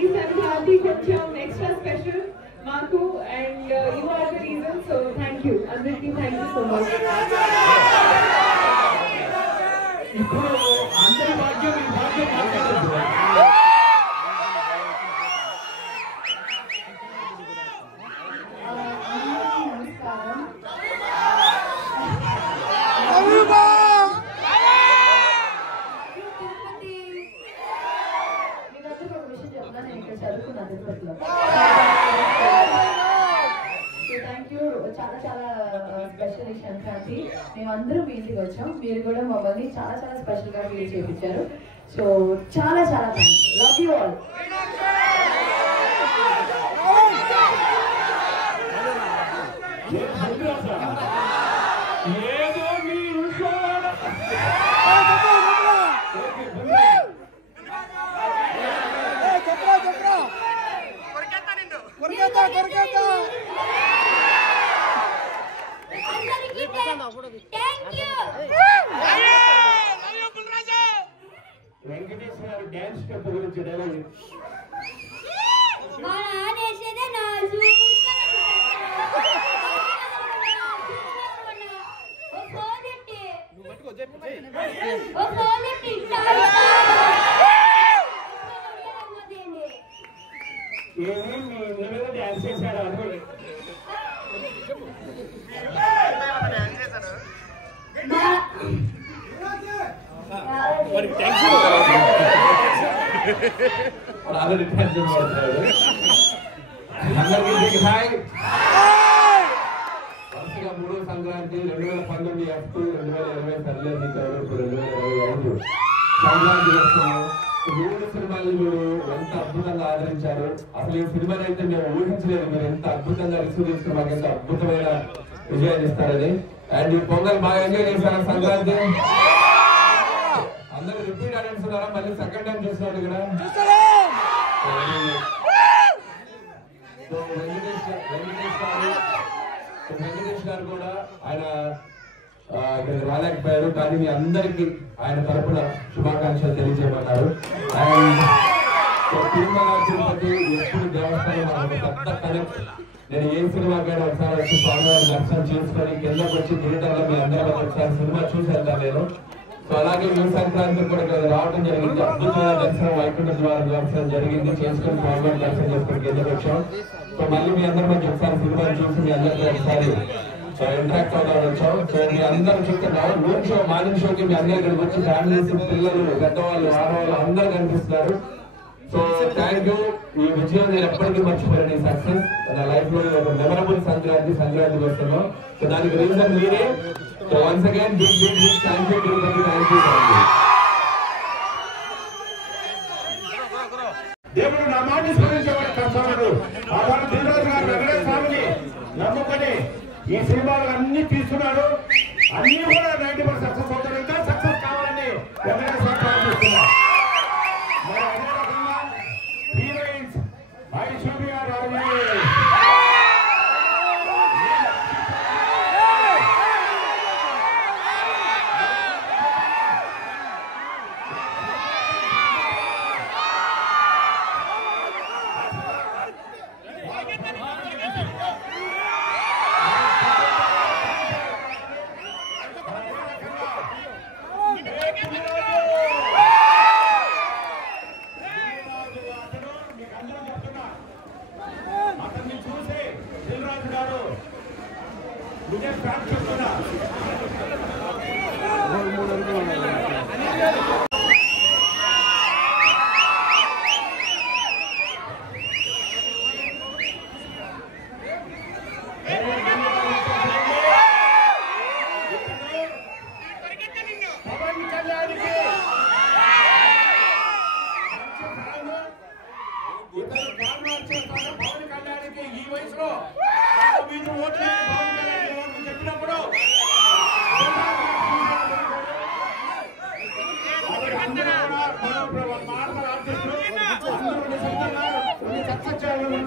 ఈ సంక్రాంతి కొంచెం extra special మాకు and you are the reason so thank you అందరికీ థ్యాంక్ యూ సో మచ్. ఇప్పుడు అందరి భాగ్యం ఈ భాగ్యం మాట్లాడదు. చాలా చాలా స్పెషల్ ఈ సంక్రాంతి మేమందరం మీ ఇంటికి వచ్చాం, మీరు కూడా మమ్మల్ని చాలా చాలా స్పెషల్ గా ఫీల్ చేయించారు. సో చాలా చాలా thanks. Love you all. Venkatesh గారు డాన్స్ స్టెప్ గురించి డైలాగ్ డాన్స్ చేశాడు అనుకోండి. అందరికీ హాయ్. వరుసగా మూడో సంక్రాంతి 2019 F2 2020 సర్లేదు 2025 సంక్రాంతి వస్తున్నాం. 3 సినిమాలు మీరు ఎంత అద్భుతంగా ఆదరించారు. అసలు ఈ సినిమాని అయితే మేము ఊహించలేదు. మీరు ఎంత అద్భుతంగా రిసీవ్ చేసుకుని మాకు ఎంత అద్భుతమైన విజయాన్ని ఇస్తారని. అండ్ ఈ పొంగల్ బాగా ఎంజాయ్ చేశారు సంక్రాంతి. అందరూ రిపీట్ ఆడిస్తున్నారా? మళ్ళీ సెకండ్ టైం చూస్తున్నారు ఇక్కడ. వెంకటేష్ గారు కూడా ఆయన ఇక్కడికి రాలేకపోయారు, కానీ మీ అందరికీ ఆయన తరపున శుభాకాంక్షలు తెలియజేయమన్నారు. అండ్ తిరుమల తిరుపతి ఎప్పుడు దేవస్థానం పెద్ద కనెక్ట్. నేను ఏ సినిమాకైనా ఒకసారి వచ్చి స్వామివారి దర్శనం చేసుకొని కిందకు వచ్చి థియేటర్లో మీ అందరూ ఒకసారి సినిమా చూసి వెళ్తాను నేను. సో అలాగే ఈ సంక్రాంతి కూడా ఇక్కడ రావడం జరిగింది. అద్భుతమైన దర్శనం వైకుంఠ ద్వారా దర్శనం జరిగింది. చేసుకొని స్వామివారి దర్శనం చేసుకొని కిందకు వచ్చాం. సో మళ్ళీ మీ అందరూ మంచి ఒకసారి సినిమా చూసి మీ అందరికీ ఒకసారి ఇంటరాక్ట్ అవుతామని వచ్చాం. సో మీ అందరూ చూస్తున్నారు మూన్ షో మార్నింగ్ షోకి మీ అందరూ ఇక్కడికి వచ్చి ఫ్యామిలీస్, పిల్లలు, పెద్దవాళ్ళు, ఆడవాళ్ళు అందరూ కనిపిస్తున్నారు. So thank you. ఈ విజయం నేను ఎప్పటికీ మర్చిపోయాను. ఈ సక్సెస్ నా లైఫ్ లో ఒక మెమరబుల్ సంక్రాంతి వస్తున్నాం. సో దానికి రీజన్ మీరే. So once again big big big thank you Tirupati. Thank you. దేవుడు నా మాట స్మరించేవాడు కష్టపడు. ఆ వాడు దిల్రాజు గారు వెంకటేశ్వర స్వామిని నమ్ముకొని ఈ సినిమాలు అన్ని తీసుకున్నాడు. అన్ని కూడా 90% సక్సెస్ అవుతారు. ఇంకా సక్సెస్ కావాలని వెంకటేశ్వర స్వామి చూస్తున్నారు. మరి అదే రకంగా హీరోయిన్స్ ఐశ్వర్య రాజు అతన్ని చూసి దిల్రాజు గారు విజయ్ స్టార్ట్ చేస్తున్నా. పవన్ కళ్యాణ్కి పవన్ కళ్యాణ్కి ఈ వయసులో మీరు ఓట్లు పవన్ కళ్యాణ్ చెప్పినప్పుడు మాటలు ఆర్టిస్టులు సక్సెస్ చేయాలని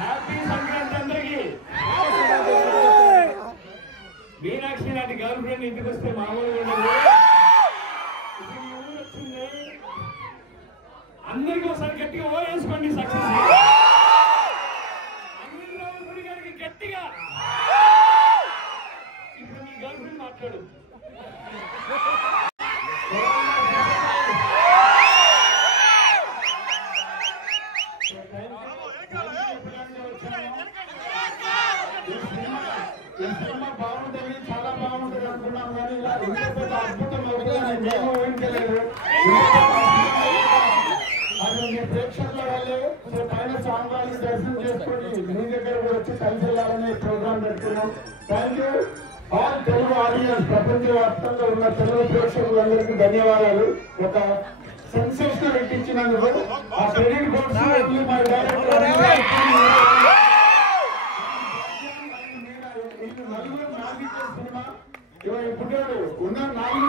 హ్యాపీ సంక్రాంతి అందరికి. మీనాక్షి లాంటి గర్ల్ ఫ్రెండ్ ఇంటికి వస్తే మామూలుగా ఉండదు. వచ్చింది అందరికీ ఒకసారి గట్టిగా ఓ వేసుకోండి. సక్సెస్ అనిల్ గారికి గట్టిగా. ఇప్పుడు మీ గర్ల్ ఫ్రెండ్ మాట్లాడు. బాగుంటుంది, చాలా బాగుంటుంది అనుకున్నాం కానీ ఇలా అద్భుతం మేము ఊహించలేదు. అది మీ ప్రేక్షకుల వల్లే పైన స్వామివారిని దర్శనం చేసుకొని మీ దగ్గర కూడా వచ్చి కలిసి వెళ్ళాలనే ప్రోగ్రామ్ పెట్టుకున్నాం. Thank you all Telugu audience. ప్రపంచ వ్యాప్తంగా ఉన్న తెలుగు ప్రేక్షకులందరికీ ధన్యవాదాలు. ఒక సెన్సేషనల్ హిట్ ఇచ్చినందుకు ఆ credit goes to my director. నలుగురు నాగిచ్చే సినిమా పుట్టాడు ఉన్న 4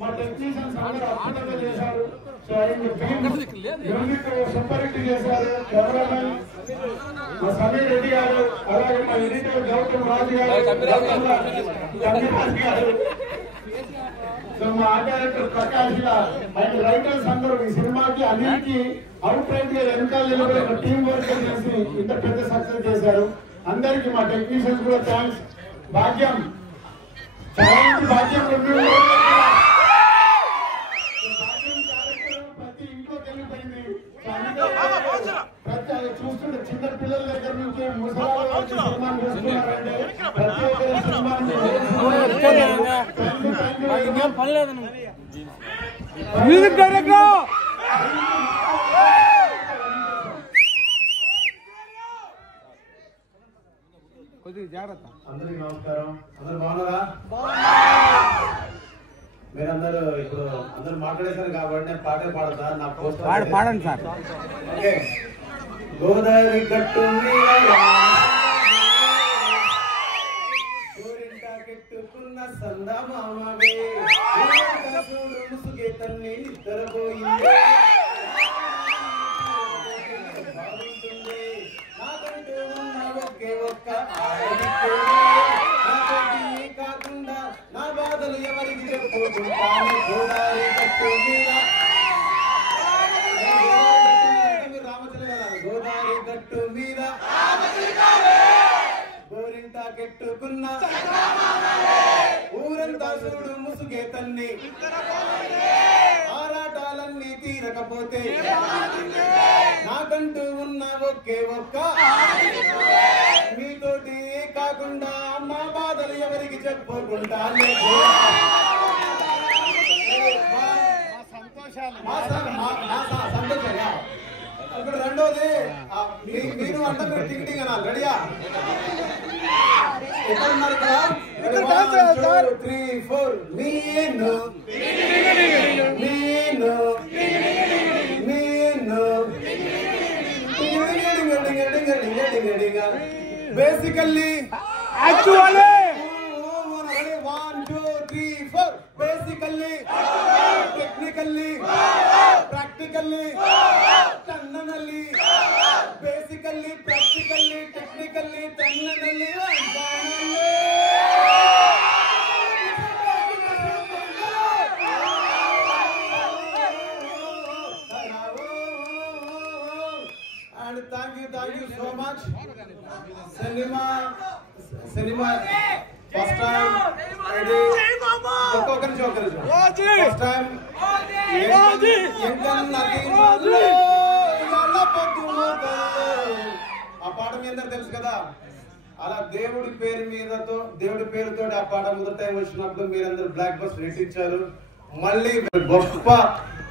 మా టెక్నీషియన్స్ అందరూ అద్భుతంగా చేశారు. సో మ్యూజిక్ సూపర్ హిట్ చేశారు. కెమెరామెన్ మా సమీర్ రెడ్డి గారు, అలాగే మా ఎడిటర్ గౌతమ్ రాజు గారు, సో మా art director Prakash and writers అందరూ ఈ సినిమాకి అన్నిటికీ అవుట్ రైట్ గా వెనకాల నిలబడి ఒక టీం వర్క్ చేసి ఇంత పెద్ద సక్సెస్ చేశారు. అందరికి మా టెక్నీషియన్స్ కూడా థ్యాంక్స్. భాగ్యం భాగ్యం ప్రతి ఇంట్లోకి వెళ్ళిపోయింది. ప్రతి చూస్తుంటే చిన్న పిల్లల దగ్గర నుంచి ముసలాళ్ళు సినిమాని చూస్తున్నారంటే ప్రతి ఒక్కరి సినిమాని మ్యూజిక్ డైరెక్టర్ కొద్దిగా జాగ్రత్త. అందరికి నమస్కారం. అందరు బాగున్నారా? మీరందరూ ఇప్పుడు అందరూ మాట్లాడేశారు కాబట్టి నేను పాటే పాడతా. నా పోస్టర్ పాడండి సార్. ఓకే. గోదావరి గట్టు కెట్టుకున్న సందమామవే ముసుగే తల్లి నిద్రపోయింది. నాకంటూ ఉన్న ఒకే ఒక్క కాకుండా నా బాధలు ఎవరికి చెప్పుకుంటాను. గోదావరి గట్టు మీద గోదావరి గట్టు మీద గోరింట కెట్టుకున్న ఊరంతా చూడు ముసుగే తన్ని ఆరాటాలన్నీ తీరకపోతే నాకంటూ ఉన్న ఒకే ఒక్క మీతోటి కాకుండా మా బాధలు ఎవరికి చెప్పుకుంటా. సంతోషాలు. ఇప్పుడు రెండోది మీరు అంటే మీరు టికెటింగ్ అనాలి. రెడీయా? ఎక్కడున్నారు ఇక్కడ? 1 2 3 4 నేను basically actually 1 2 3 4 basically technically practically టన్ననల్లీ బేసికల్లీ ప్రాక్టికల్లీ టెక్నికల్లీ టన్ననల్లీ and thank you so much. Cinema first time first time ఆ పాట మీ అందరూ తెలుసు కదా. అలా దేవుడి పేరుతో ఆ పాట మొదటి టైం వచ్చినప్పుడు మీరందరూ బ్లాక్ బస్ రేట్ ఇచ్చారు. మళ్ళీ గొప్ప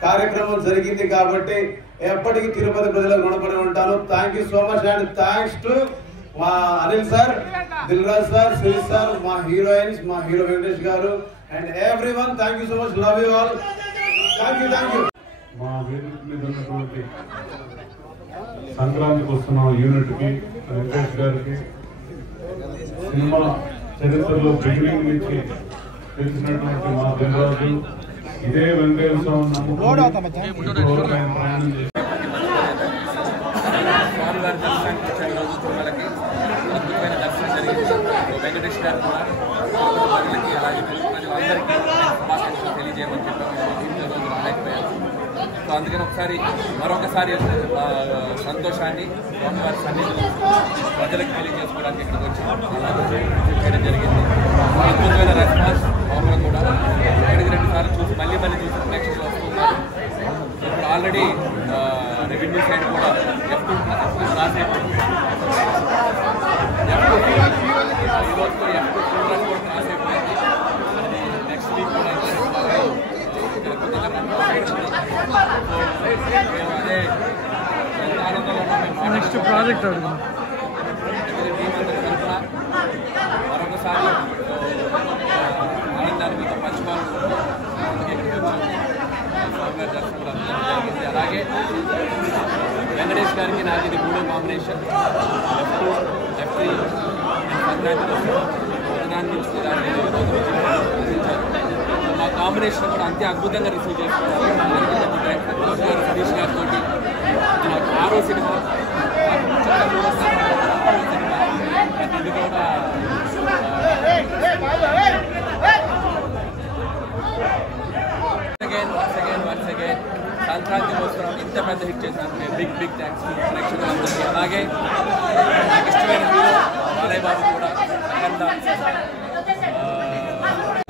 కార్యక్రమం జరిగింది కాబట్టి ఎప్పటికీ తిరుపతి ప్రజలకు రుణపడి ఉంటాను. Thank you so much and thanks to మా Anil sir, Dil Raj sir, Suresh sir, మా హీరోయిన్స్, మా హీరో వెంకటేష్ గారు and everyone. Thank you so much. Love you all. Thank you. మా వేదిక మీద ఉన్నటువంటి సంక్రాంతికి వస్తున్న యూనిట్ కి, వెంకటేష్ గారికి, సినిమా చరిత్రలో బిగినింగ్ నుంచి తెలిసినటువంటి మా దిల్ రాజు, ఇదే వెంకటేశ్వర స్వామి నమ్ముకుని ఇంతవరకు ఆయన ప్రయాణం చేశారు. స్వామివారి దర్శనానికి వచ్చారు ఈరోజు తిరుమలకి. అద్భుతమైన దర్శనం జరిగింది. వెంకటేష్ గారు కూడా ప్రజలకి అలాగే ప్రజలందరికీ శుభాకాంక్షలు తెలియజేయమని చెప్పారు. ఈరోజు రాలేకపోయారు. సో అందుకని మరొకసారి సంతోషాన్ని స్వామివారి సన్నిధిలో ప్రజలకు తెలియజేసుకోవడానికి ఇక్కడికి వచ్చి చేయడం జరిగింది. అద్భుతమైన రెస్పాన్స్ అవసరం కూడా ఇక్కడికి 2 సార్లు చూసి మళ్ళీ చూసి నెక్స్ట్ వస్తున్నారు. ఇప్పుడు ఆల్రెడీ రెవెన్యూ సైడ్ కూడా F2 క్లాస్ అయిపోయింది. ఈరోజు F2 క్లాస్ అయిపోయింది. అది నెక్స్ట్ వీక్ కూడా అదే ఆనందంలో నెక్స్ట్ ప్రాజెక్ట్ మరొకసారి ఆనందాన్ని మీతో పంచుకోవాలనుకుంటున్నాం. అలాగే వెంకటేష్ గారికి నాకు ఇది 3వ కాంబినేషన్. F2, F3 సంక్రాంతి ఉదయాన్ని మా కాంబినేషన్ కూడా అంతే అద్భుతంగా రిసీవ్ చేసుకున్నారు. సతీష్ గారితో నాకు 6వ సినిమా. ఇది కూడా once again సంక్రాంతి కోసం ఇంత పెద్ద హిట్ చేసినందుకు బిగ్ థ్యాంక్స్ ప్రేక్షకులందరికీ. అలాగే నాకు ఇష్టమైన హీరో బాలయ్య బాబు కూడా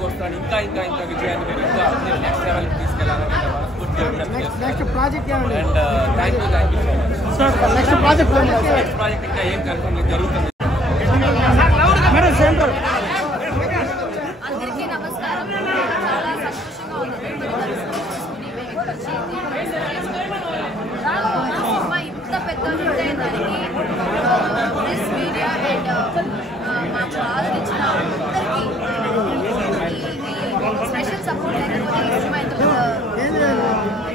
వస్తాను. ఇంకా విజయాన్ని మీరు ఇంకా నెక్స్ట్ లెవెల్కి తీసుకెళ్ళాలని మనస్ఫూర్తిగా and thank you so much. Next project ఇంకా ఏం కన్ఫర్మ్ జరుగుతుంది. అందరికీ నమస్కారం. చాలా సంతోషంగా ఉంది సినిమా ఇంత పెద్ద హిట్ అయ్యేదానికి ప్రెస్ మీడియా అండ్ మాకు ఆదరించిన అందరికీ స్పెషల్ సపోర్ట్ లేకపోతే ఈ సినిమా ఇంత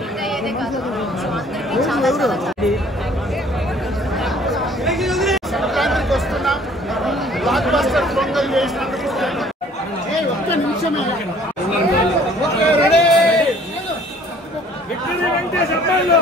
హిట్ అయ్యేదే కాదు. సో అందరికీ చాలా సంక్రాంతికి వస్తున్నాం. బ్లాక్ బస్టర్ పొంగల్ చేసినందుకు ఒక్క నిమిషమే. వెంకటేష్ అబ్బాయిలు